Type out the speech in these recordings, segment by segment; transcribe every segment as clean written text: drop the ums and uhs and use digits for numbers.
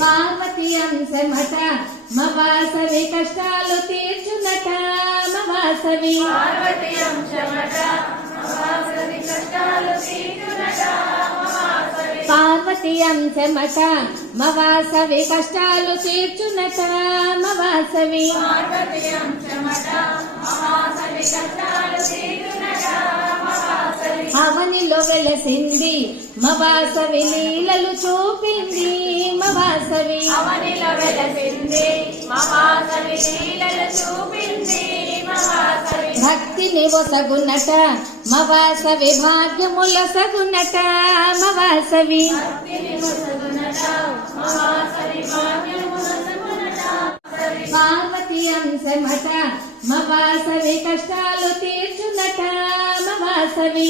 పార్వతి అంశమట మవాసవి కష్టాలు తీర్చునట మవాసవి పార్వతి అంశమట మవాసవి కష్టాలు తీర్చునట మవాసవి అవనిలో వెలసింది మవాసవి లీలలు చూపింది మవాసవి భక్తిని ఒసగునట మవాసవి భాగ్యముల సగునట మవాసవి పార్వతి అంశమట మవాసవి కష్టాలు తీర్చునట మవాసవి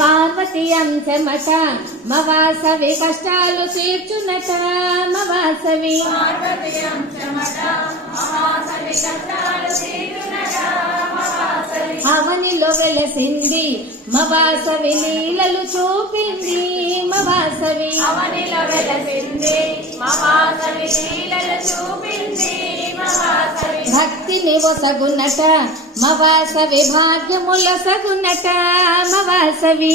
పార్వతి అంశమట మవాసవి కష్టాలు తీర్చునట మవాసవి అవనిలో వెలసింది మవాసవి లీలలు చూపింది మవాసవి భక్తిని ఒసగునట మవాసవి భాగ్యముల సగునట మవాసవి